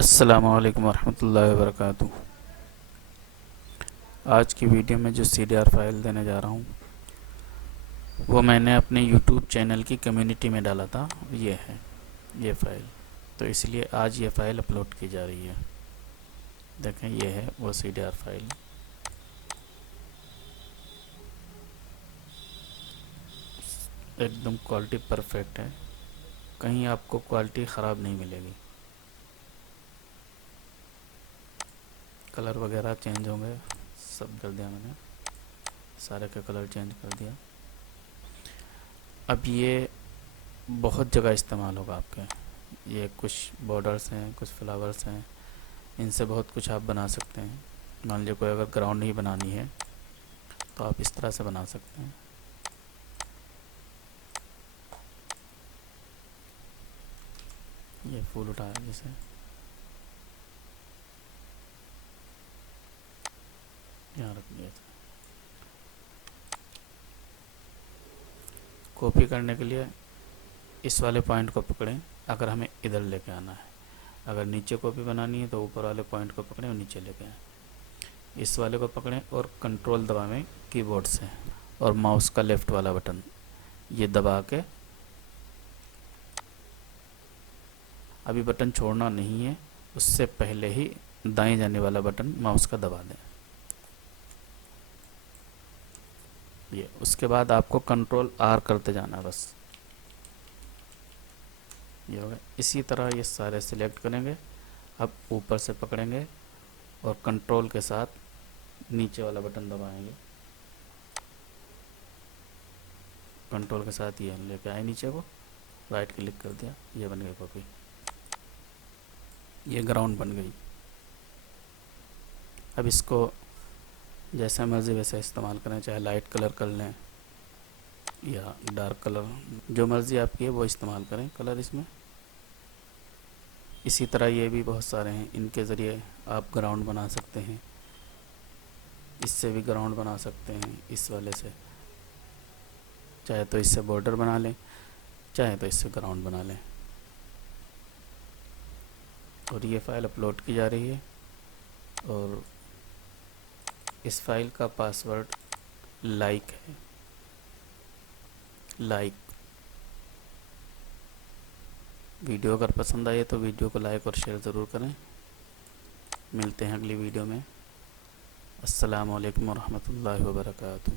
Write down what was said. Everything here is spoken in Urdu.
السلام علیکم ورحمۃ اللہ وبرکاتہ۔ آج کی ویڈیو میں جو CDR فائل دینے جا رہا ہوں وہ میں نے اپنے یوٹیوب چینل کی کمیونٹی میں ڈالا تھا۔ یہ ہے یہ فائل، تو اس لیے آج یہ فائل اپلوڈ کی جا رہی ہے۔ دیکھیں یہ ہے وہ CDR فائل، ایک دم کوالٹی پرفیکٹ ہے، کہیں آپ کو کوالٹی خراب نہیں ملے گی۔ کلر وغیرہ چینج ہوں گے، سب کر دیا میں نے، سارے کا کلر چینج کر دیا۔ اب یہ بہت جگہ استعمال ہوگا آپ کے، یہ کچھ بارڈرز ہیں، کچھ فلاورز ہیں، ان سے بہت کچھ آپ بنا سکتے ہیں۔ مان لیجیے کوئی اگر گراؤنڈ نہیں بنانی ہے تو آپ اس طرح سے بنا سکتے ہیں۔ یہ پھول اٹھایا جیسے، یہاں رکھ دیا تھا۔ کاپی کرنے کے لیے اس والے پوائنٹ کو پکڑیں اگر ہمیں ادھر لے کے آنا ہے، اگر نیچے کاپی بنانی ہے تو اوپر والے پوائنٹ کو پکڑیں اور نیچے لے کے آئیں۔ اس والے کو پکڑیں اور کنٹرول دبائیں کی بورڈ سے، اور ماؤس کا لیفٹ والا بٹن یہ دبا کے، ابھی بٹن چھوڑنا نہیں ہے، اس سے پہلے ہی دائیں جانے والا بٹن ماؤس کا دبا دیں۔ یہ اس کے بعد آپ کو کنٹرول R کرتے جانا ہے بس، یہ ہوگا۔ اسی طرح یہ سارے سلیکٹ کریں گے، اب اوپر سے پکڑیں گے اور کنٹرول کے ساتھ نیچے والا بٹن دبائیں گے، کنٹرول کے ساتھ یہ لے کے آئے نیچے کو، رائٹ کلک کر دیا، یہ بن گئی کاپی، یہ گراؤنڈ بن گئی۔ اب اس کو جیسا مرضی ویسے استعمال کریں، چاہے لائٹ کلر کر لیں یا ڈارک کلر، جو مرضی آپ کی ہے وہ استعمال کریں کلر اس میں۔ اسی طرح یہ بھی بہت سارے ہیں، ان کے ذریعے آپ گراؤنڈ بنا سکتے ہیں، اس سے بھی گراؤنڈ بنا سکتے ہیں، اس والے سے چاہے تو اس سے بارڈر بنا لیں، چاہے تو اس سے گراؤنڈ بنا لیں۔ اور یہ فائل اپلوڈ کی جا رہی ہے، اور اس فائل کا پاسورڈ لائک ہے، لائک۔ ویڈیو اگر پسند آئے تو ویڈیو کو لائک اور شیئر ضرور کریں۔ ملتے ہیں اگلی ویڈیو میں۔ السلام علیکم ورحمۃ اللہ وبرکاتہ۔